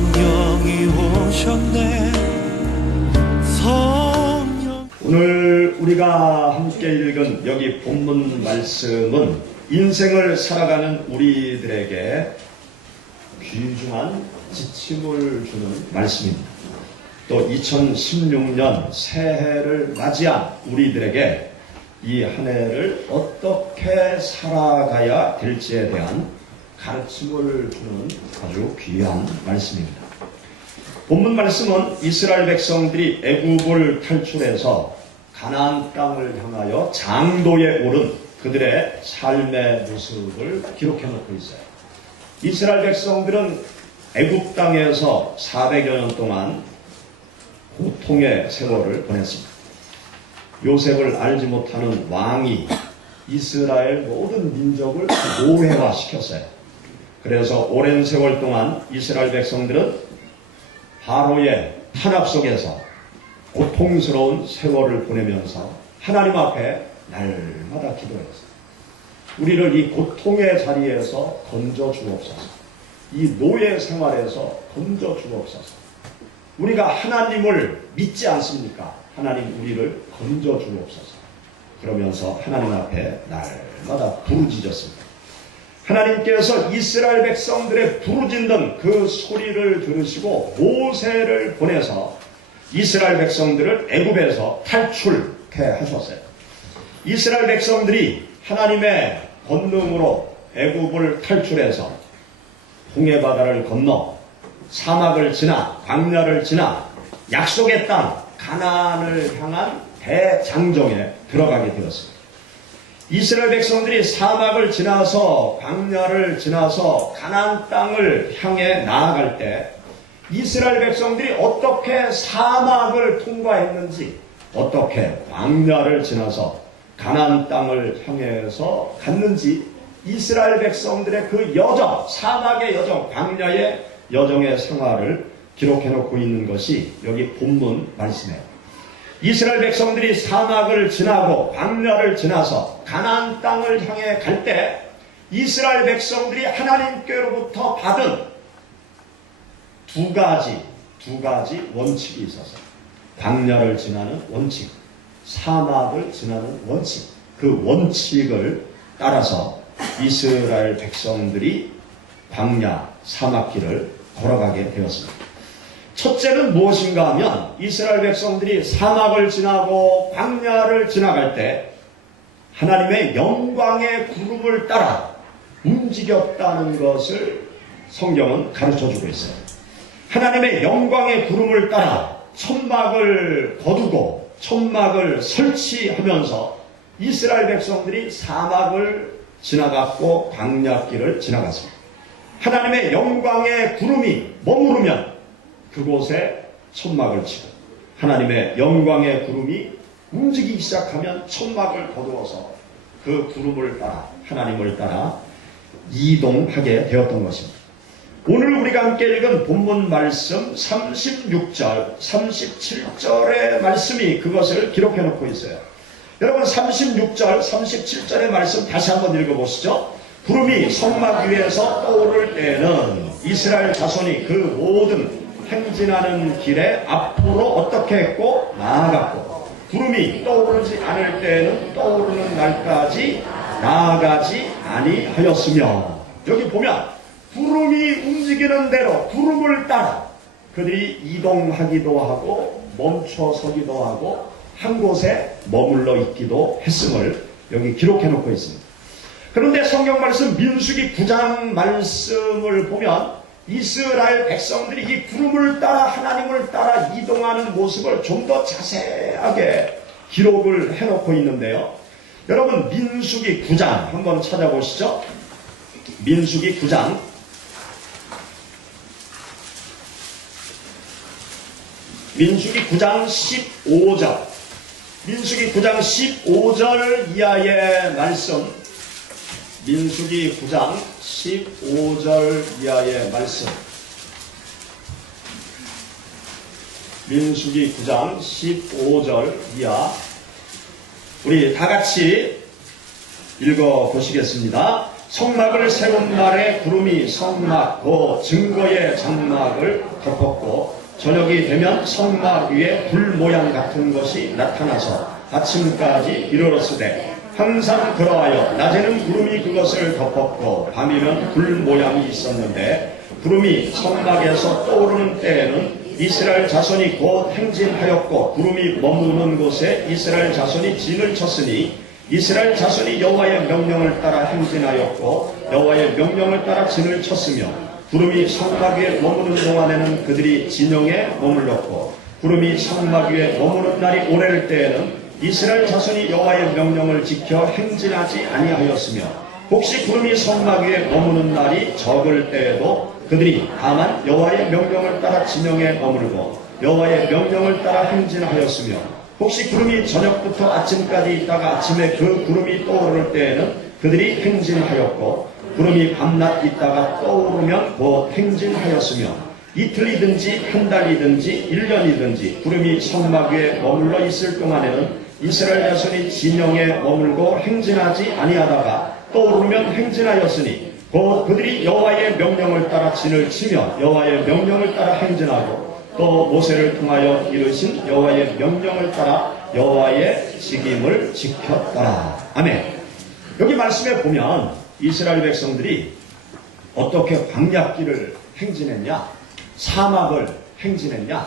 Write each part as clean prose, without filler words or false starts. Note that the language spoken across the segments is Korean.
성령이 오셨네. 오늘 우리가 함께 읽은 여기 본문 말씀은 인생을 살아가는 우리들에게 귀중한 지침을 주는 말씀입니다. 또 2016년 새해를 맞이한 우리들에게 이 한 해를 어떻게 살아가야 될지에 대한 가르침을 주는 아주 귀한 말씀입니다. 본문 말씀은 이스라엘 백성들이 애굽을 탈출해서 가나안 땅을 향하여 장도에 오른 그들의 삶의 모습을 기록해 놓고 있어요. 이스라엘 백성들은 애굽 땅에서 400여 년 동안 고통의 세월을 보냈습니다. 요셉을 알지 못하는 왕이 이스라엘 모든 민족을 노예화시켰어요. 그래서 오랜 세월 동안 이스라엘 백성들은 바로의 탄압 속에서 고통스러운 세월을 보내면서 하나님 앞에 날마다 기도했어요. 우리를 이 고통의 자리에서 건져 주옵소서. 이 노예 생활에서 건져 주옵소서. 우리가 하나님을 믿지 않습니까? 하나님 우리를 건져 주옵소서. 그러면서 하나님 앞에 날마다 부르짖었습니다. 하나님께서 이스라엘 백성들의 부르짖는 그 소리를 들으시고 모세를 보내서 이스라엘 백성들을 애굽에서 탈출케 하셨어요. 이스라엘 백성들이 하나님의 권능으로 애굽을 탈출해서 홍해 바다를 건너 사막을 지나 광야를 지나 약속의 땅 가나안을 향한 대장정에 들어가게 되었습니다. 이스라엘 백성들이 사막을 지나서 광야를 지나서 가나안 땅을 향해 나아갈 때 이스라엘 백성들이 어떻게 사막을 통과했는지, 어떻게 광야를 지나서 가나안 땅을 향해서 갔는지 이스라엘 백성들의 그 여정, 사막의 여정, 광야의 여정의 생활을 기록해 놓고 있는 것이 여기 본문 말씀이에요. 이스라엘 백성들이 사막을 지나고 광야를 지나서 가나안 땅을 향해 갈 때 이스라엘 백성들이 하나님께로부터 받은 두 가지 원칙이 있어서 광야를 지나는 원칙, 사막을 지나는 원칙, 그 원칙을 따라서 이스라엘 백성들이 광야, 사막길을 걸어가게 되었습니다. 첫째는 무엇인가 하면 이스라엘 백성들이 사막을 지나고 광야를 지나갈 때 하나님의 영광의 구름을 따라 움직였다는 것을 성경은 가르쳐주고 있어요. 하나님의 영광의 구름을 따라 천막을 거두고 천막을 설치하면서 이스라엘 백성들이 사막을 지나갔고 광야길을 지나갔습니다. 하나님의 영광의 구름이 머무르면 그곳에 천막을 치고 하나님의 영광의 구름이 움직이기 시작하면 천막을 거두어서 그 구름을 따라 하나님을 따라 이동하게 되었던 것입니다. 오늘 우리가 함께 읽은 본문 말씀 36절, 37절의 말씀이 그것을 기록해 놓고 있어요. 여러분 36절, 37절의 말씀 다시 한번 읽어보시죠. 구름이 성막 위에서 떠오를 때에는 이스라엘 자손이 그 모든 행진하는 길에 앞으로 어떻게 했고 나아갔고 구름이 떠오르지 않을 때에는 떠오르는 날까지 나아가지 아니하였으며 여기 보면 구름이 움직이는 대로 구름을 따라 그들이 이동하기도 하고 멈춰서기도 하고 한 곳에 머물러 있기도 했음을 여기 기록해 놓고 있습니다. 그런데 성경 말씀 민수기 9장 말씀을 보면 이스라엘 백성들이 이 구름을 따라 하나님을 따라 이동하는 모습을 좀 더 자세하게 기록을 해놓고 있는데요. 여러분 민수기 9장 한번 찾아보시죠. 민수기 9장 민수기 9장 15절 민수기 9장 15절 이하의 말씀 민수기 9장 15절 이하의 말씀 민수기 9장 15절 이하 우리 다같이 읽어보시겠습니다. 성막을 세운 날에 구름이 성막 그 증거의 장막을 덮었고 저녁이 되면 성막 위에 불 모양 같은 것이 나타나서 아침까지 이르렀으되 항상 그러하여 낮에는 구름이 그것을 덮었고 밤이면 불 모양이 있었는데 구름이 성막에서 떠오르는 때에는 이스라엘 자손이 곧 행진하였고 구름이 머무는 곳에 이스라엘 자손이 진을 쳤으니 이스라엘 자손이 여호와의 명령을 따라 행진하였고 여호와의 명령을 따라 진을 쳤으며 구름이 성막 위에 머무는 동안에는 그들이 진영에 머물렀고 구름이 성막 위에 머무는 날이 오래를 때에는 이스라엘 자손이 여호와의 명령을 지켜 행진하지 아니하였으며 혹시 구름이 성막 위에 머무는 날이 적을 때에도 그들이 다만 여호와의 명령을 따라 진영에 머물고 여호와의 명령을 따라 행진하였으며 혹시 구름이 저녁부터 아침까지 있다가 아침에 그 구름이 떠오를 때에는 그들이 행진하였고 구름이 밤낮 있다가 떠오르면 곧 행진하였으며 이틀이든지 한 달이든지 1년이든지 구름이 성막 위에 머물러 있을 동안에는 이스라엘 자손이 진영에 머물고 행진하지 아니하다가 떠오르면 행진하였으니 곧 그들이 여호와의 명령을 따라 진을 치며 여호와의 명령을 따라 행진하고 또 모세를 통하여 이르신 여호와의 명령을 따라 여호와의 직임을 지켰더라. 아멘. 여기 말씀에 보면 이스라엘 백성들이 어떻게 광야길을 행진했냐, 사막을 행진했냐,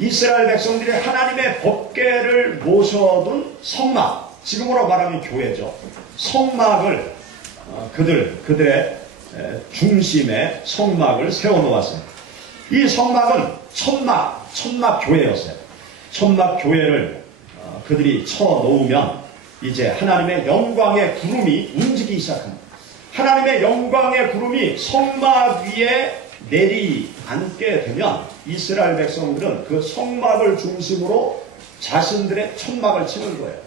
이스라엘 백성들이 하나님의 법궤를 모셔둔 성막, 지금으로 말하면 교회죠. 성막을 그들의 중심에 성막을 세워놓았습니다. 이 성막은 천막 교회였어요. 천막 교회를 그들이 쳐놓으면 이제 하나님의 영광의 구름이 움직이기 시작합니다. 하나님의 영광의 구름이 성막 위에 내리앉게 되면 이스라엘 백성들은 그 성막을 중심으로 자신들의 천막을 치는 거예요.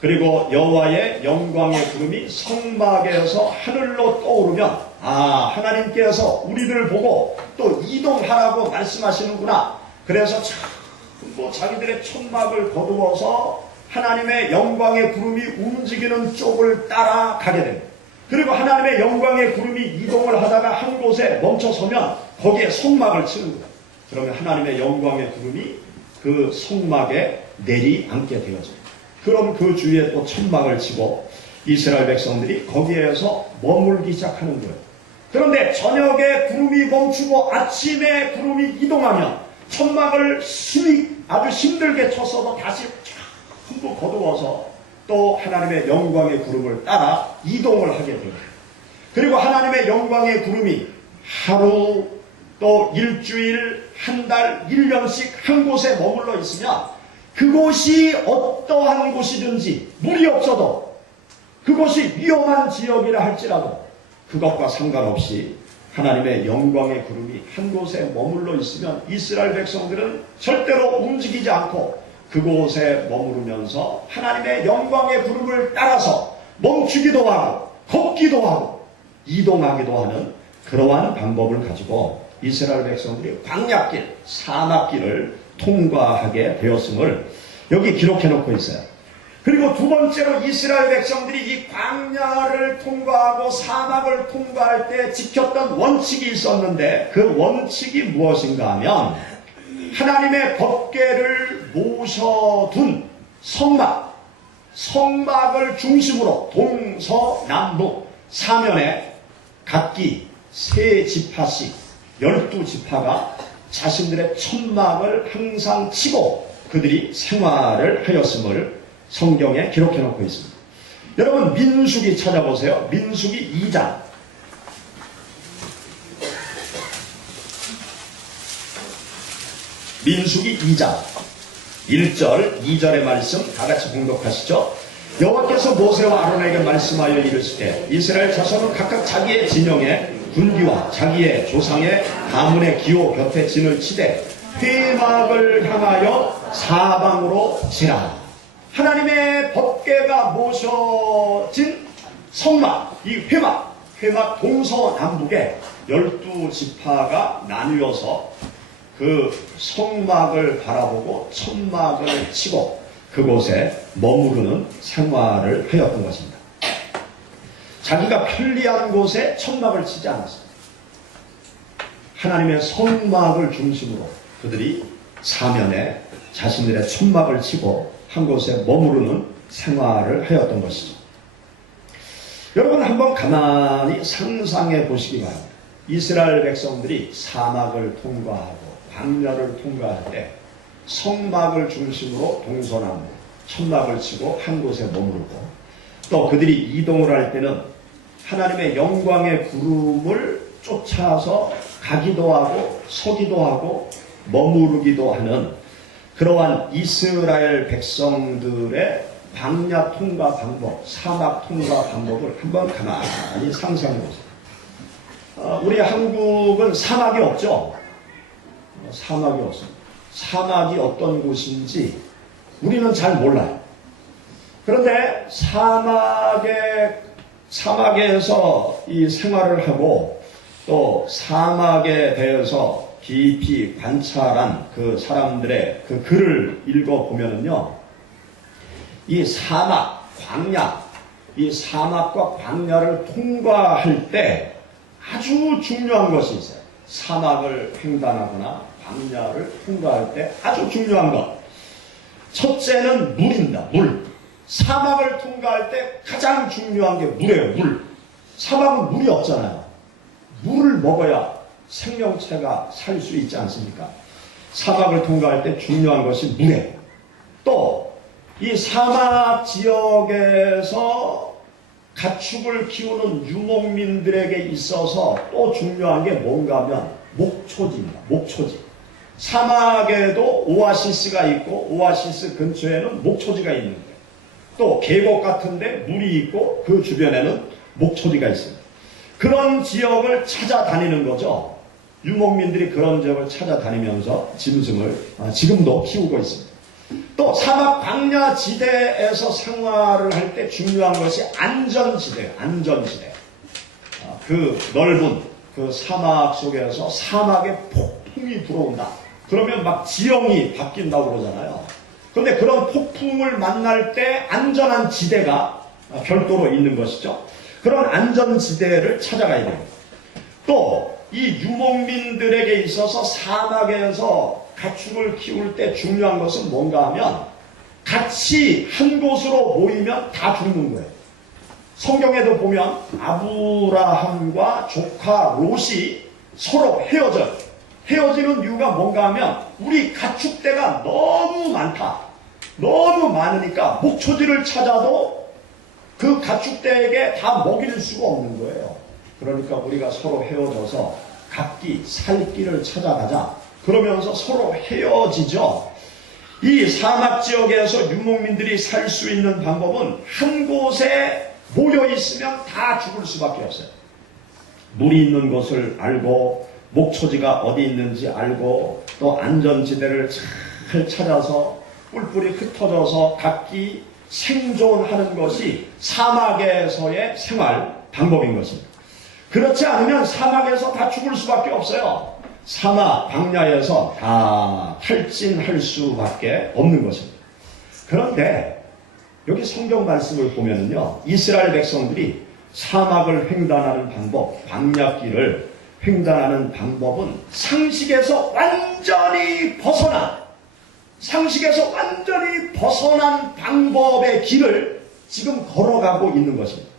그리고 여호와의 영광의 구름이 성막에서 하늘로 떠오르면 하나님께서 우리를 보고 또 이동하라고 말씀하시는구나. 그래서 전부 자기들의 천막을 거두어서 하나님의 영광의 구름이 움직이는 쪽을 따라가게 됩니다. 그리고 하나님의 영광의 구름이 이동을 하다가 한 곳에 멈춰서면 거기에 성막을 치는 거예요. 그러면 하나님의 영광의 구름이 그 성막에 내리앉게 되어져요. 그럼 그 주위에 또 천막을 치고 이스라엘 백성들이 거기에서 머물기 시작하는 거예요. 그런데 저녁에 구름이 멈추고 아침에 구름이 이동하면 천막을 아주 힘들게 쳤어도 다시 전부 거두어서 또 하나님의 영광의 구름을 따라 이동을 하게 됩니다. 그리고 하나님의 영광의 구름이 하루 또 일주일, 한 달, 1년씩 한 곳에 머물러 있으면 그곳이 어떠한 곳이든지 물이 없어도 그곳이 위험한 지역이라 할지라도 그것과 상관없이 하나님의 영광의 구름이 한 곳에 머물러 있으면 이스라엘 백성들은 절대로 움직이지 않고 그곳에 머무르면서 하나님의 영광의 구름을 따라서 멈추기도 하고 걷기도 하고 이동하기도 하는 그러한 방법을 가지고 이스라엘 백성들이 광야길, 사막길을 통과하게 되었음을 여기 기록해 놓고 있어요. 그리고 두 번째로 이스라엘 백성들이 이 광야를 통과하고 사막을 통과할 때 지켰던 원칙이 있었는데 그 원칙이 무엇인가 하면 하나님의 법궤를 모셔둔 성막을 중심으로 동서남북 사면에 각기 3지파씩 12지파가 자신들의 천막을 항상 치고 그들이 생활을 하였음을 성경에 기록해 놓고 있습니다. 여러분 민수기 찾아보세요. 민수기 2장. 민수기 2장 1절 2절의 말씀 다같이 봉독하시죠. 여호와께서 모세와 아론에게 말씀하여 이르시되 이스라엘 자손은 각각 자기의 진영에 군기와 자기의 조상의 가문의 기호 곁에 진을 치되 회막을 향하여 사방으로 지라. 하나님의 법궤가 모셔진 성막, 이 회막 동서남북에 12지파가 나뉘어서 그 성막을 바라보고 천막을 치고 그곳에 머무르는 생활을 하였던 것입니다. 자기가 편리한 곳에 천막을 치지 않았습니다. 하나님의 성막을 중심으로 그들이 사면에 자신들의 천막을 치고 한 곳에 머무르는 생활을 하였던 것이죠. 여러분 한번 가만히 상상해 보시기 바랍니다. 이스라엘 백성들이 사막을 통과하고 광야를 통과할 때 성막을 중심으로 동서남북 천막을 치고 한 곳에 머무르고 또 그들이 이동을 할 때는 하나님의 영광의 구름을 쫓아서 가기도 하고 서기도 하고 머무르기도 하는 그러한 이스라엘 백성들의 광야 통과 방법, 사막 통과 방법을 한번 가만히 상상해 보세요. 우리 한국은 사막이 없죠? 사막이 없습니다. 사막이 어떤 곳인지 우리는 잘 몰라요. 그런데 사막에서 이 생활을 하고 또 사막에 대해서 깊이 관찰한 그 사람들의 그 글을 읽어보면은요, 이 사막, 광야, 이 사막과 광야를 통과할 때 아주 중요한 것이 있어요. 사막을 횡단하거나 광야를 통과할 때 아주 중요한 것. 첫째는 물입니다. 물. 사막을 통과할 때 가장 중요한 게 물이에요. 물. 사막은 물이 없잖아요. 물을 먹어야 생명체가 살 수 있지 않습니까? 사막을 통과할 때 중요한 것이 물이에요. 또 이 사막 지역에서 가축을 키우는 유목민들에게 있어서 또 중요한 게 뭔가 하면 목초지입니다. 목초지. 사막에도 오아시스가 있고 오아시스 근처에는 목초지가 있는 거예요. 또 계곡 같은데 물이 있고 그 주변에는 목초지가 있습니다. 그런 지역을 찾아다니는 거죠. 유목민들이 그런 지역을 찾아다니면서 짐승을 지금도 키우고 있습니다. 또 사막 광야 지대에서 생활을 할 때 중요한 것이 안전지대예요. 안전지대. 그 넓은 그 사막 속에서 사막에 폭풍이 불어온다. 그러면 막 지형이 바뀐다고 그러잖아요. 그런데 그런 폭풍을 만날 때 안전한 지대가 별도로 있는 것이죠. 그런 안전지대를 찾아가야 됩니다. 또 이 유목민들에게 있어서 사막에서 가축을 키울 때 중요한 것은 뭔가 하면 같이 한 곳으로 모이면 다 죽는 거예요. 성경에도 보면 아브라함과 조카 롯이 서로 헤어져요. 헤어지는 이유가 뭔가 하면 우리 가축대가 너무 많다. 너무 많으니까 목초지를 찾아도 그 가축대에게 다 먹일 수가 없는 거예요. 그러니까 우리가 서로 헤어져서 각기 살 길을 찾아가자. 그러면서 서로 헤어지죠. 이 사막 지역에서 유목민들이 살 수 있는 방법은 한 곳에 모여 있으면 다 죽을 수밖에 없어요. 물이 있는 곳을 알고 목초지가 어디 있는지 알고 또 안전지대를 잘 찾아서 뿔뿔이 흩어져서 각기 생존하는 것이 사막에서의 생활 방법인 것입니다. 그렇지 않으면 사막에서 다 죽을 수밖에 없어요. 사막, 광야에서 다 탈진할 수밖에 없는 것입니다. 그런데 여기 성경 말씀을 보면요, 이스라엘 백성들이 사막을 횡단하는 방법, 광야길을 횡단하는 방법은 상식에서 완전히 벗어난 방법의 길을 지금 걸어가고 있는 것입니다.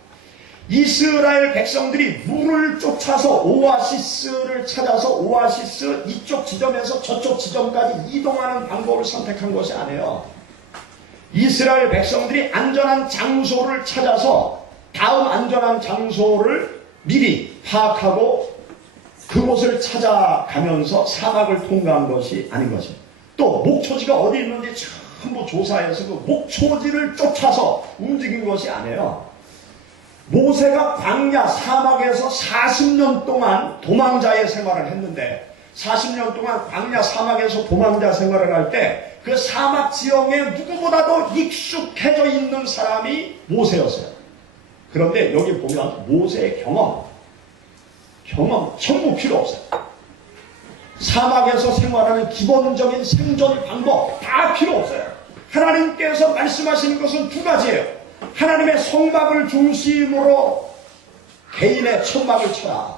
이스라엘 백성들이 물을 쫓아서 오아시스를 찾아서 오아시스 이쪽 지점에서 저쪽 지점까지 이동하는 방법을 선택한 것이 아니에요. 이스라엘 백성들이 안전한 장소를 찾아서 다음 안전한 장소를 미리 파악하고 그곳을 찾아가면서 사막을 통과한 것이 아닌 것입니다. 또 목초지가 어디 있는지 전부 조사해서 그 목초지를 쫓아서 움직인 것이 아니에요. 모세가 광야 사막에서 40년 동안 도망자의 생활을 했는데 40년 동안 광야 사막에서 도망자 생활을 할 때 그 사막 지형에 누구보다도 익숙해져 있는 사람이 모세였어요. 그런데 여기 보면 모세의 경험 전부 필요 없어요. 사막에서 생활하는 기본적인 생존 방법 다 필요 없어요. 하나님께서 말씀하시는 것은 두 가지예요. 하나님의 성막을 중심으로 개인의 천막을 쳐라.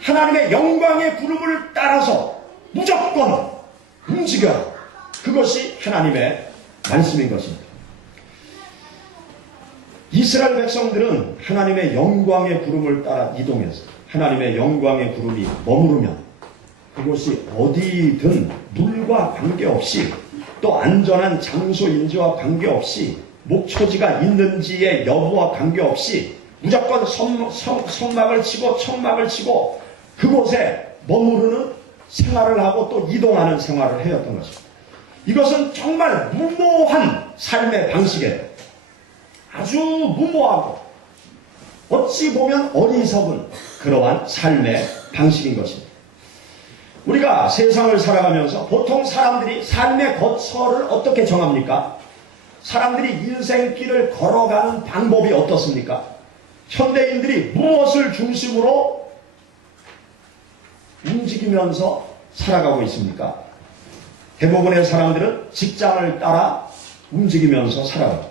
하나님의 영광의 구름을 따라서 무조건 움직여라. 그것이 하나님의 말씀인 것입니다. 이스라엘 백성들은 하나님의 영광의 구름을 따라 이동해서 하나님의 영광의 구름이 머무르면 그곳이 어디든 물과 관계없이 또 안전한 장소인지와 관계없이 목초지가 있는지의 여부와 관계없이 무조건 성막을 치고 청막을 치고 그곳에 머무르는 생활을 하고 또 이동하는 생활을 해왔던 것입니다. 이것은 정말 무모한 삶의 방식이에요. 아주 무모하고 어찌 보면 어리석은 그러한 삶의 방식인 것입니다. 우리가 세상을 살아가면서 보통 사람들이 삶의 거처를 어떻게 정합니까? 사람들이 인생길을 걸어가는 방법이 어떻습니까? 현대인들이 무엇을 중심으로 움직이면서 살아가고 있습니까? 대부분의 사람들은 직장을 따라 움직이면서 살아가요.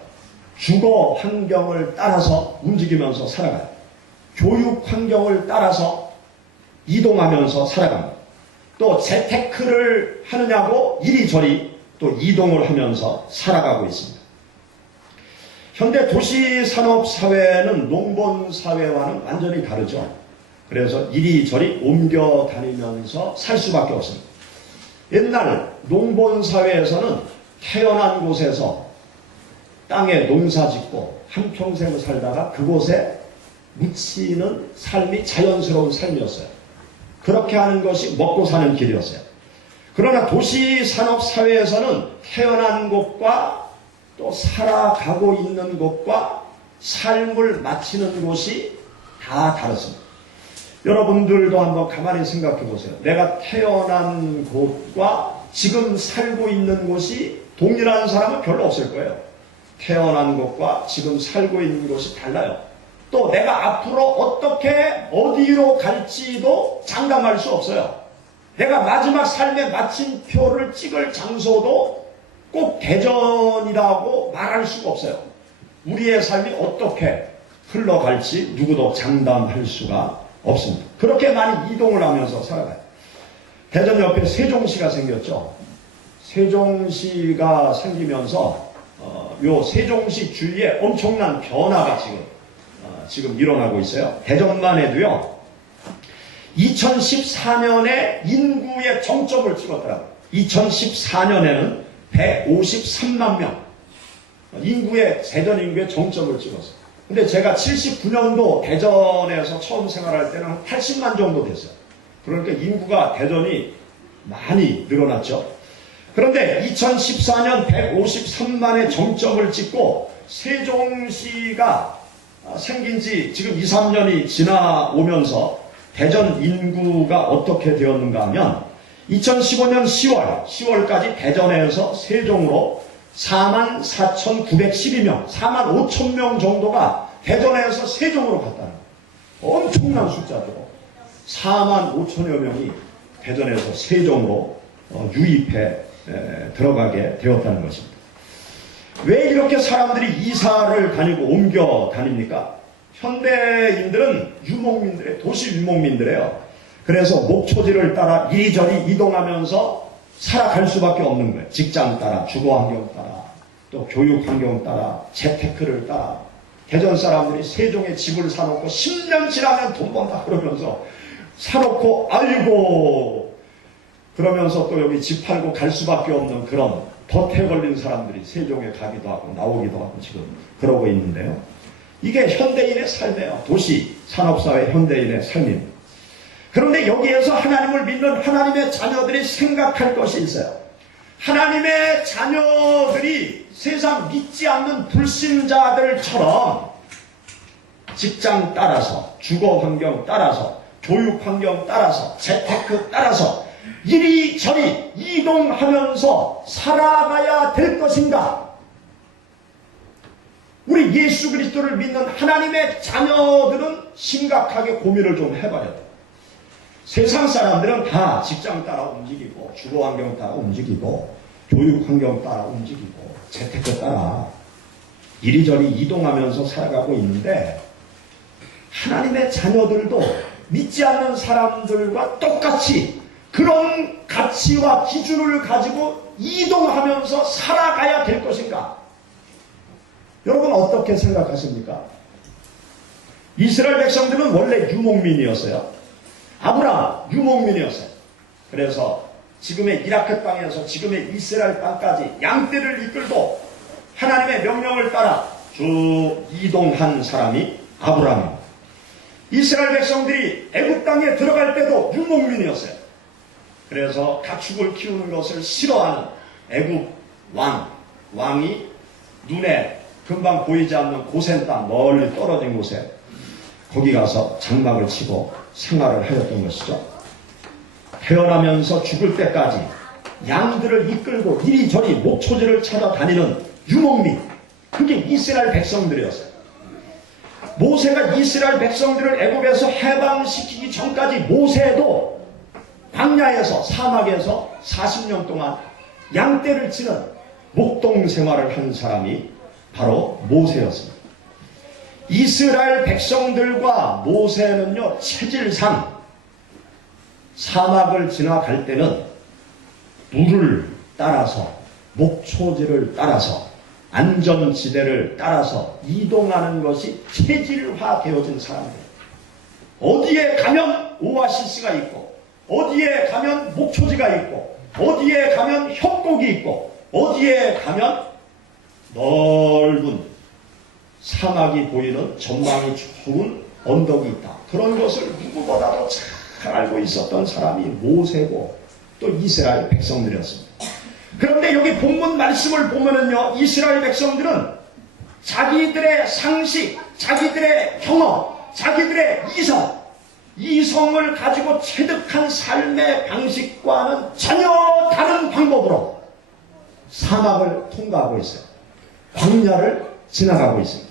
주거 환경을 따라서 움직이면서 살아가요. 교육 환경을 따라서 이동하면서 살아갑니다. 또 재테크를 하느냐고 이리저리 또 이동을 하면서 살아가고 있습니다. 현대 도시 산업 사회는 농본 사회와는 완전히 다르죠. 그래서 이리저리 옮겨 다니면서 살 수밖에 없습니다. 옛날 농본 사회에서는 태어난 곳에서 땅에 농사 짓고 한평생을 살다가 그곳에 묻히는 삶이 자연스러운 삶이었어요. 그렇게 하는 것이 먹고 사는 길이었어요. 그러나 도시 산업 사회에서는 태어난 곳과 또 살아가고 있는 곳과 삶을 마치는 곳이 다 다르습니다. 여러분들도 한번 가만히 생각해 보세요. 내가 태어난 곳과 지금 살고 있는 곳이 동일한 사람은 별로 없을 거예요. 태어난 곳과 지금 살고 있는 곳이 달라요. 또 내가 앞으로 어떻게 어디로 갈지도 장담할 수 없어요. 내가 마지막 삶의 마침표를 찍을 장소도 꼭 대전이라고 말할 수가 없어요. 우리의 삶이 어떻게 흘러갈지 누구도 장담할 수가 없습니다. 그렇게 많이 이동을 하면서 살아가요. 대전 옆에 세종시가 생겼죠. 세종시가 생기면서 요 세종시 주위에 엄청난 변화가 지금 일어나고 있어요. 대전만 해도요. 2014년에 인구의 정점을 찍었더라고요. 2014년에는 153만 명 대전 인구의 정점을 찍었어요. 근데 제가 79년도 대전에서 처음 생활할 때는 한 80만 정도 됐어요. 그러니까 인구가 대전이 많이 늘어났죠. 그런데 2014년 153만의 정점을 찍고 세종시가 생긴 지 지금 2, 3년이 지나오면서 대전 인구가 어떻게 되었는가 하면 2015년 10월까지 대전에서 세종으로 44,912명, 45,000명 정도가 대전에서 세종으로 갔다는 거예요. 엄청난 숫자죠. 45,000여 명이 대전에서 세종으로 유입해 들어가게 되었다는 것입니다. 왜 이렇게 사람들이 이사를 다니고 옮겨 다닙니까? 현대인들은 유목민들이에요. 도시 유목민들이에요. 그래서 목초지를 따라 이리저리 이동하면서 살아갈 수밖에 없는 거예요. 직장 따라, 주거 환경 따라, 또 교육 환경 따라, 재테크를 따라. 대전 사람들이 세종에 집을 사놓고 10년 지나면 돈 번다 그러면서 사놓고 아이고 그러면서 또 여기 집 팔고 갈 수밖에 없는 그런 덫에 걸린 사람들이 세종에 가기도 하고 나오기도 하고 지금 그러고 있는데요. 이게 현대인의 삶이에요. 도시, 산업사회 현대인의 삶입니다. 그런데 여기에서 하나님을 믿는 하나님의 자녀들이 생각할 것이 있어요. 하나님의 자녀들이 세상 믿지 않는 불신자들처럼 직장 따라서, 주거 환경 따라서, 교육 환경 따라서, 재테크 따라서 이리저리 이동하면서 살아가야 될 것인가? 우리 예수 그리스도를 믿는 하나님의 자녀들은 심각하게 고민을 좀 해봐야 돼요. 세상 사람들은 다 직장 따라 움직이고 주거 환경 따라 움직이고 교육 환경 따라 움직이고 재테크 따라 이리저리 이동하면서 살아가고 있는데 하나님의 자녀들도 믿지 않는 사람들과 똑같이 그런 가치와 기준을 가지고 이동하면서 살아가야 될 것인가? 여러분 어떻게 생각하십니까? 이스라엘 백성들은 원래 유목민이었어요. 아브라함 유목민이었어요. 그래서 지금의 이라크 땅에서 지금의 이스라엘 땅까지 양떼를 이끌고 하나님의 명령을 따라 쭉 이동한 사람이 아브라함입니다. 이스라엘 백성들이 애굽 땅에 들어갈 때도 유목민이었어요. 그래서 가축을 키우는 것을 싫어하는 애굽 왕이 눈에 금방 보이지 않는 고센 땅 멀리 떨어진 곳에 거기 가서 장막을 치고 생활을 하였던 것이죠. 태어나면서 죽을 때까지 양들을 이끌고 이리저리 목초지를 찾아다니는 유목민, 그게 이스라엘 백성들이었어요. 모세가 이스라엘 백성들을 애굽에서 해방시키기 전까지 모세도 광야에서 사막에서 40년 동안 양떼를 치는 목동 생활을 한 사람이 바로 모세였습니다. 이스라엘 백성들과 모세는요, 체질상 사막을 지나갈 때는 물을 따라서 목초지를 따라서 안전지대를 따라서 이동하는 것이 체질화되어진 사람들이에요. 어디에 가면 오아시스가 있고 어디에 가면 목초지가 있고 어디에 가면 협곡이 있고 어디에 가면 넓은 사막이 보이는 전망이 좋은 언덕이 있다. 그런 것을 누구보다도 잘 알고 있었던 사람이 모세고 또 이스라엘 백성들이었습니다. 그런데 여기 본문 말씀을 보면은요, 이스라엘 백성들은 자기들의 상식, 자기들의 경험, 자기들의 이성을 가지고 체득한 삶의 방식과는 전혀 다른 방법으로 사막을 통과하고 있어요. 광야를 지나가고 있습니다.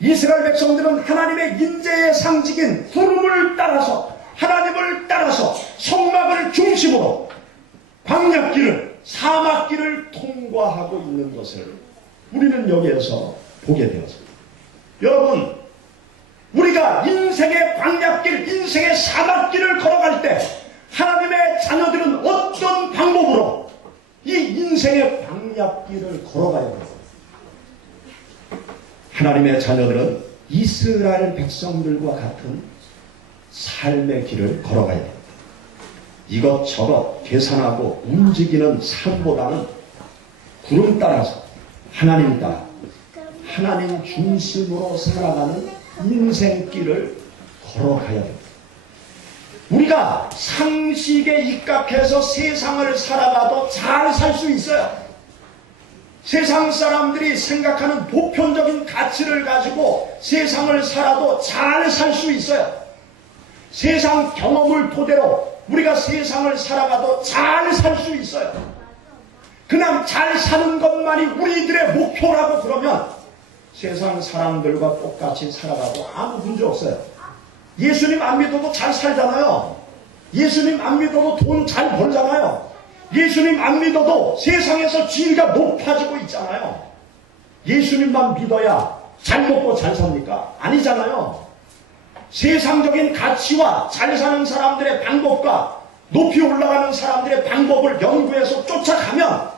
이스라엘 백성들은 하나님의 인재의 상징인 구름을 따라서 하나님을 따라서 성막을 중심으로 광야길을 사막길을 통과하고 있는 것을 우리는 여기에서 보게 되었습니다. 여러분, 우리가 인생의 광야길, 인생의 사막길을 걸어갈 때 하나님의 자녀들은 어떤 방법으로 이 인생의 광야길을 걸어가야 됩니다. 하나님의 자녀들은 이스라엘 백성들과 같은 삶의 길을 걸어가야 됩니다. 이것저것 계산하고 움직이는 삶보다는 구름 따라서 하나님 따라 하나님 중심으로 살아가는 인생길을 걸어가야 됩니다. 우리가 상식에 입각해서 세상을 살아가도 잘 살 수 있어요. 세상 사람들이 생각하는 보편적인 가치를 가지고 세상을 살아도 잘 살 수 있어요. 세상 경험을 토대로 우리가 세상을 살아가도 잘 살 수 있어요. 그냥 잘 사는 것만이 우리들의 목표라고 그러면 세상 사람들과 똑같이 살아가도 아무 문제 없어요. 예수님 안 믿어도 잘 살잖아요. 예수님 안 믿어도 돈 잘 벌잖아요. 예수님 안 믿어도 세상에서 지위가 높아지고 있잖아요. 예수님만 믿어야 잘 먹고 잘 삽니까? 아니잖아요. 세상적인 가치와 잘 사는 사람들의 방법과 높이 올라가는 사람들의 방법을 연구해서 쫓아가면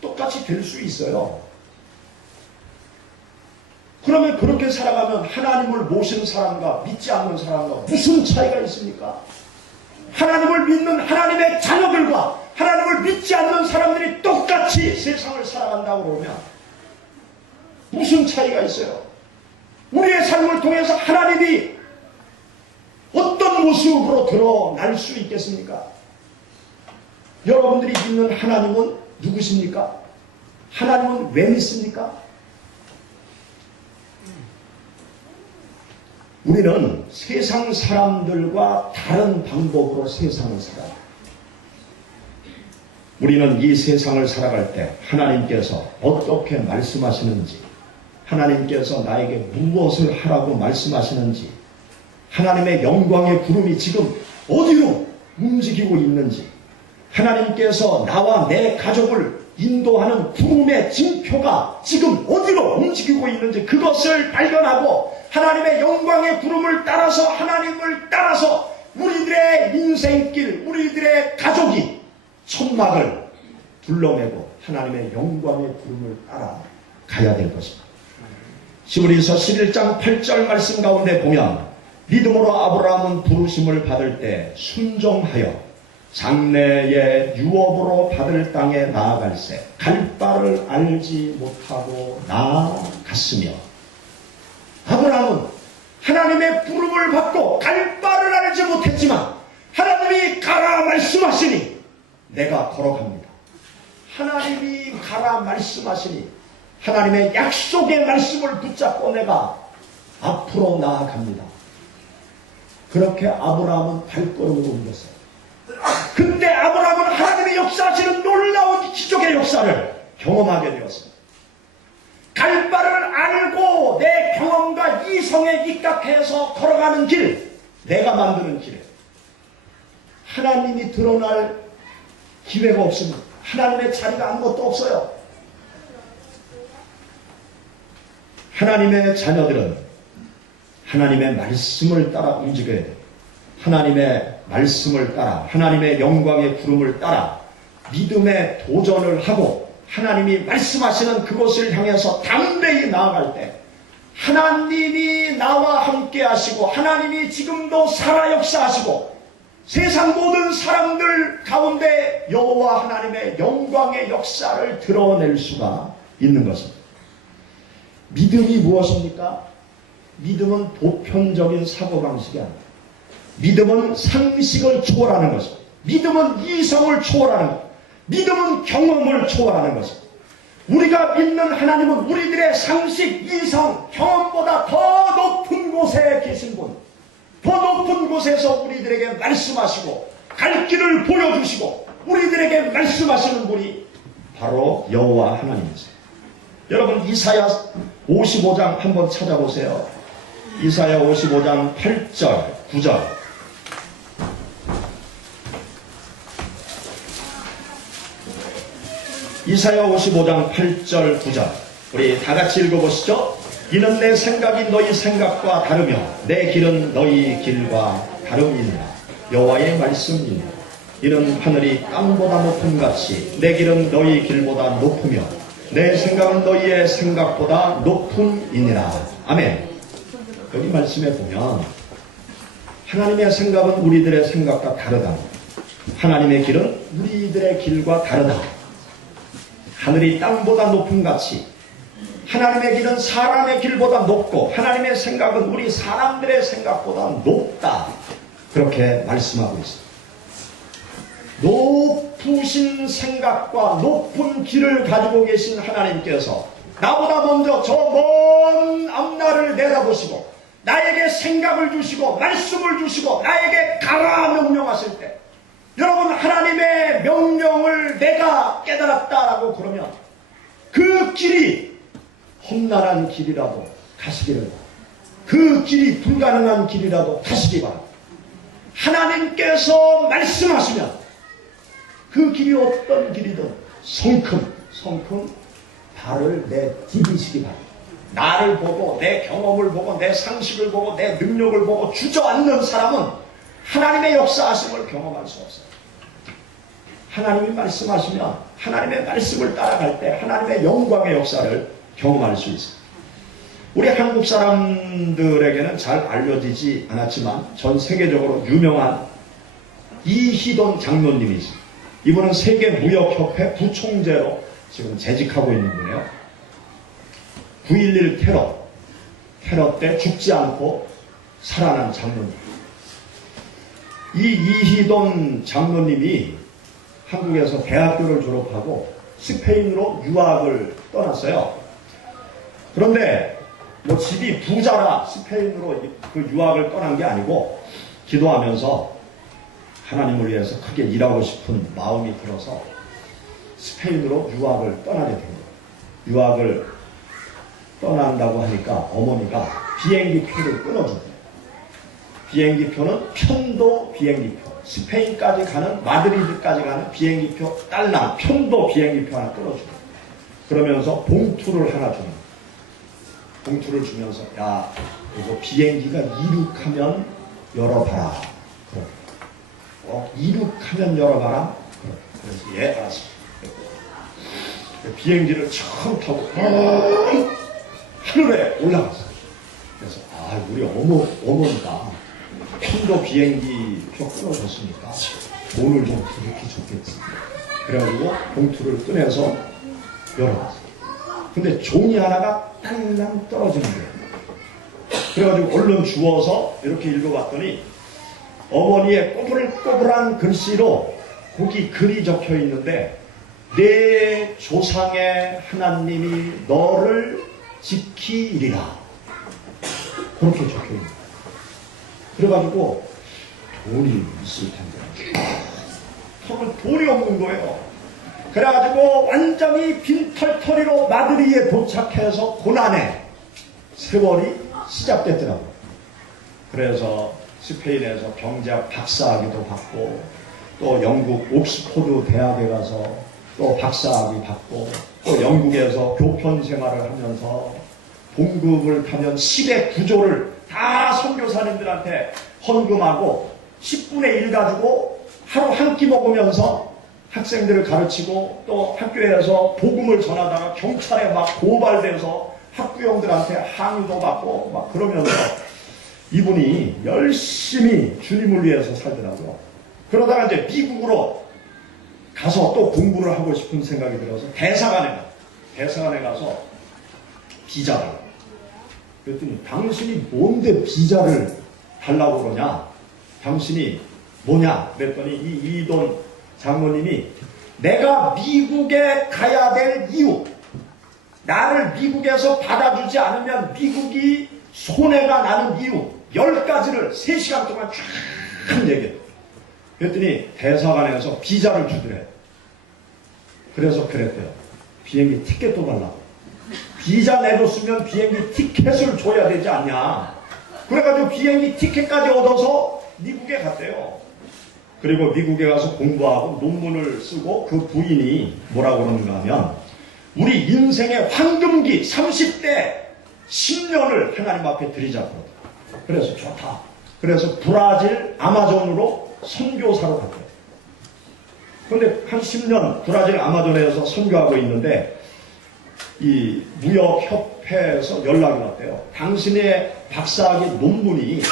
똑같이 될 수 있어요. 그러면 그렇게 살아가면 하나님을 모시는 사람과 믿지 않는 사람과 무슨 차이가 있습니까? 하나님을 믿는 하나님의 자녀들과 하나님을 믿지 않는 사람들이 똑같이 세상을 살아간다고 그러면 무슨 차이가 있어요? 우리의 삶을 통해서 하나님이 어떤 모습으로 드러날 수 있겠습니까? 여러분들이 믿는 하나님은 누구십니까? 하나님은 왜 믿습니까? 우리는 세상 사람들과 다른 방법으로 세상을 살아요. 우리는 이 세상을 살아갈 때 하나님께서 어떻게 말씀하시는지, 하나님께서 나에게 무엇을 하라고 말씀하시는지, 하나님의 영광의 구름이 지금 어디로 움직이고 있는지, 하나님께서 나와 내 가족을 인도하는 구름의 징표가 지금 어디로 움직이고 있는지 그것을 발견하고 하나님의 영광의 구름을 따라서 하나님을 따라서 우리들의 인생길, 우리들의 가족이 천막을 둘러매고 하나님의 영광의 구름을 따라 가야 될 것입니다. 히브리서 11장 8절 말씀 가운데 보면 믿음으로 아브라함은 부르심을 받을 때 순종하여 장래의 유업으로 받을 땅에 나아갈새 갈 바를 알지 못하고 나아갔으며, 아브라함은 하나님의 부름을 받고 갈 바를 알지 못했지만 하나님이 가라 말씀하시니 내가 걸어갑니다. 하나님이 가라 말씀하시니 하나님의 약속의 말씀을 붙잡고 내가 앞으로 나아갑니다. 그렇게 아브라함은 발걸음을 옮겼어요. 그때 아브라함은 하나님의 역사하시는 놀라운 기적의 역사를 경험하게 되었습니다. 갈 바를 알고 내 경험과 이성에 입각해서 걸어가는 길, 내가 만드는 길에 하나님이 드러날 기회가 없습니다. 하나님의 자리가 아무것도 없어요. 하나님의 자녀들은 하나님의 말씀을 따라 움직여야 돼요. 하나님의 말씀을 따라 하나님의 영광의 구름을 따라 믿음의 도전을 하고 하나님이 말씀하시는 그곳을 향해서 담대히 나아갈 때 하나님이 나와 함께 하시고 하나님이 지금도 살아 역사하시고 세상 모든 사람들 가운데 여호와 하나님의 영광의 역사를 드러낼 수가 있는 것입니다. 믿음이 무엇입니까? 믿음은 보편적인 사고방식이 아닙니다. 믿음은 상식을 초월하는 것입니다. 믿음은 이성을 초월하는 것입니다. 믿음은 경험을 초월하는 것입니다. 우리가 믿는 하나님은 우리들의 상식, 이성, 경험보다 더 높은 곳에 계신 분, 더 높은 곳에서 우리들에게 말씀하시고 갈 길을 보여주시고 우리들에게 말씀하시는 분이 바로 여호와 하나님이세요. 여러분 이사야 55장 한번 찾아보세요. 이사야 55장 8절, 9절. 이사야 55장 8절 9절 우리 다같이 읽어보시죠. 이는 내 생각이 너희 생각과 다르며 내 길은 너희 길과 다름이니라. 여호와의 말씀이니라. 이는 하늘이 땅보다 높음 같이 내 길은 너희 길보다 높으며 내 생각은 너희의 생각보다 높음이니라. 아멘. 여기 말씀에 보면 하나님의 생각은 우리들의 생각과 다르다. 하나님의 길은 우리들의 길과 다르다. 하늘이 땅보다 높음 같이 하나님의 길은 사람의 길보다 높고 하나님의 생각은 우리 사람들의 생각보다 높다. 그렇게 말씀하고 있습니다. 높으신 생각과 높은 길을 가지고 계신 하나님께서 나보다 먼저 저 먼 앞날을 내다보시고 나에게 생각을 주시고 말씀을 주시고 나에게 가라 명령하실 때 여러분 하나님의 명령을 내가 깨달았다라고 그러면 그 길이 험난한 길이라도 가시기를, 그 길이 불가능한 길이라도 가시기 바랍니다. 하나님께서 말씀하시면 그 길이 어떤 길이든 성큼 발을 내디디시기 바랍니다. 나를 보고 내 경험을 보고 내 상식을 보고 내 능력을 보고 주저앉는 사람은 하나님의 역사하심을 경험할 수 없어요. 하나님이 말씀하시면 하나님의 말씀을 따라갈 때 하나님의 영광의 역사를 경험할 수 있습니다. 우리 한국 사람들에게는 잘 알려지지 않았지만 전 세계적으로 유명한 이희돈 장로님이십니다. 이분은 세계무역협회 부총재로 지금 재직하고 있는 분이에요. 9.11 테러 때 죽지 않고 살아난 장로님. 이 이희돈 장로님이 한국에서 대학교를 졸업하고 스페인으로 유학을 떠났어요. 그런데 뭐 집이 부자라 스페인으로 그 유학을 떠난 게 아니고 기도하면서 하나님을 위해서 크게 일하고 싶은 마음이 들어서 스페인으로 유학을 떠나게 됩니다. 유학을 떠난다고 하니까 어머니가 비행기표를 끊어줍니다. 비행기표는 편도 비행기표, 스페인까지 가는 마드리드까지 가는 비행기표 달랑 편도 비행기표 하나 끊어줍니다. 그러면서 봉투를 하나 줍니다. 봉투를 주면서 야 그리고 비행기가 이륙하면 열어봐라. 이륙하면 열어봐라. 그래서 예, 알았습니다. 비행기를 처음 타고 하늘에 올라갔어요. 그래서 우리 어머니가 편도 비행기 표 끊어줬으니까 돈을 좀 그렇게 줬겠지. 그래가지고 봉투를 꺼내서 열어봤어요. 근데 종이 하나가 딸랑 떨어지는 거예요. 그래가지고 얼른 주워서 이렇게 읽어봤더니 어머니의 꼬불꼬불한 글씨로 거기 글이 적혀 있는데, 내 조상의 하나님이 너를 지키리라. 그렇게 적혀 있는 거예요. 그래가지고 돈이 있을 텐데 정말 돈이 없는 거예요. 그래가지고 완전히 빈털터리로 마드리에 도착해서 고난의 세월이 시작됐더라고요. 그래서 스페인에서 경제학 박사학위도 받고, 또 영국 옥스포드 대학에 가서 또 박사학위 받고, 또 영국에서 교편 생활을 하면서 봉급을 타면 10의 9조를 다 선교사님들한테 헌금하고 10분의 1 가지고 하루 한 끼 먹으면서 학생들을 가르치고, 또 학교에서 복음을 전하다가 경찰에 막 고발돼서 학부형들한테 항의도 받고 막 그러면서 이분이 열심히 주님을 위해서 살더라고요. 그러다가 이제 미국으로 가서 또 공부를 하고 싶은 생각이 들어서 대사관에 가서 비자를. 그랬더니 당신이 뭔데 비자를 달라고 그러냐? 당신이 뭐냐? 그랬더니 이 이돈 장모님이 내가 미국에 가야 될 이유, 나를 미국에서 받아주지 않으면 미국이 손해가 나는 이유 10가지를 3시간 동안 쫙 얘기해요. 그랬더니 대사관에서 비자를 주더래. 그래서 그랬대요. 비행기 티켓도 달라고. 비자 내줬으면 비행기 티켓을 줘야 되지 않냐. 그래가지고 비행기 티켓까지 얻어서 미국에 갔대요. 그리고 미국에 가서 공부하고 논문을 쓰고, 그 부인이 뭐라고 그러는가 하면, 우리 인생의 황금기 30대 10년을 하나님 앞에 드리자고 그러더라고요. 그래서 좋다. 그래서 브라질 아마존으로 선교사로 갔대요. 그런데 한 10년 브라질 아마존에서 선교하고 있는데 이 무역협회에서 연락이 왔대요. 당신의 박사학위 논문이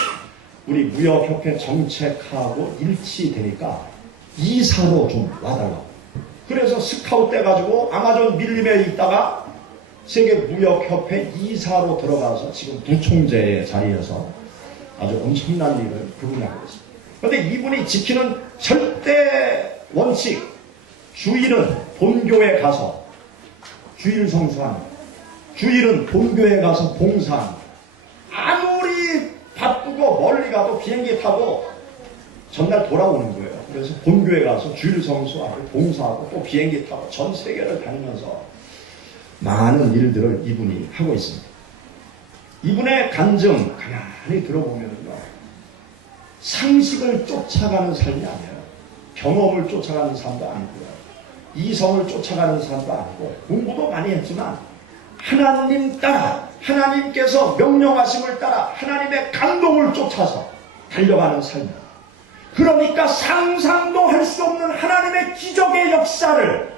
우리 무역협회 정책하고 일치되니까 이사로 좀 와달라고. 그래서 스카우트 돼가지고 아마존 밀림에 있다가 세계무역협회 이사로 들어가서 지금 부총재의 자리에서 아주 엄청난 일을 그분이 하고 있습니다. 그런데 이분이 지키는 절대 원칙, 주일은 본교에 가서 주일 성수합니다. 주일은 본교에 가서 봉사합니다. 아무리 바쁘고 멀리 가도 비행기 타고 전날 돌아오는 거예요. 그래서 본교에 가서 주일 성수하고 봉사하고 또 비행기 타고 전 세계를 다니면서 많은 일들을 이분이 하고 있습니다. 이분의 간증 가만히 들어보면요, 상식을 쫓아가는 삶이 아니에요. 경험을 쫓아가는 삶도 아니고요, 이성을 쫓아가는 삶도 아니고, 공부도 많이 했지만 하나님 따라, 하나님께서 명령하심을 따라 하나님의 감동을 쫓아서 달려가는 삶이에요. 그러니까 상상도 할 수 없는 하나님의 기적의 역사를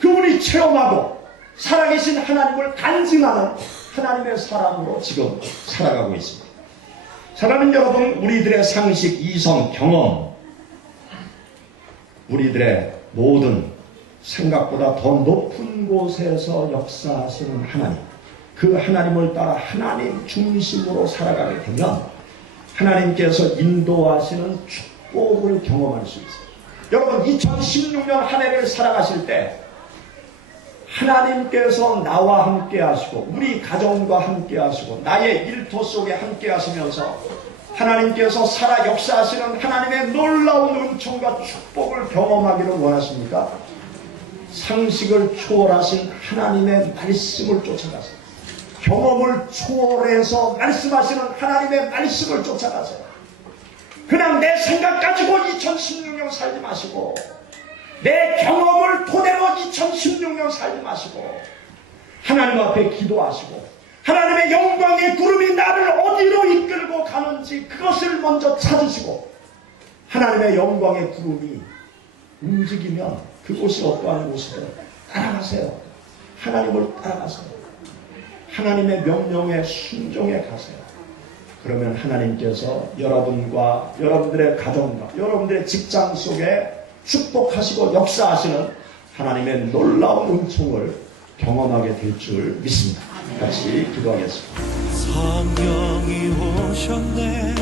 그분이 체험하고 살아계신 하나님을 간증하는 하나님의 사람으로 지금 살아가고 있습니다. 사랑하는 여러분, 우리들의 상식, 이성, 경험, 우리들의 모든 생각보다 더 높은 곳에서 역사하시는 하나님, 그 하나님을 따라 하나님 중심으로 살아가게 되면 하나님께서 인도하시는 축복을 경험할 수 있어요. 여러분, 2016년 한 해를 살아가실 때 하나님께서 나와 함께 하시고 우리 가정과 함께 하시고 나의 일터 속에 함께 하시면서 하나님께서 살아 역사하시는 하나님의 놀라운 은총과 축복을 경험하기를 원하십니까? 상식을 초월하신 하나님의 말씀을 쫓아가세요. 경험을 초월해서 말씀하시는 하나님의 말씀을 쫓아가세요. 그냥 내 생각 가지고 2016년 살지 마시고, 내 경험을 토대로 2016년 살지 마시고, 하나님 앞에 기도하시고 하나님의 영광의 구름이 나를 어디로 이끌고 가는지 그것을 먼저 찾으시고, 하나님의 영광의 구름이 움직이면 그곳이 어떠한 곳이든 따라가세요. 하나님을 따라가세요. 하나님의 명령에 순종해 가세요. 그러면 하나님께서 여러분과 여러분들의 가정과 여러분들의 직장 속에 축복하시고 역사하시는 하나님의 놀라운 은총을 경험하게 될 줄 믿습니다. 같이 기도하겠습니다. 성령이 오셨네.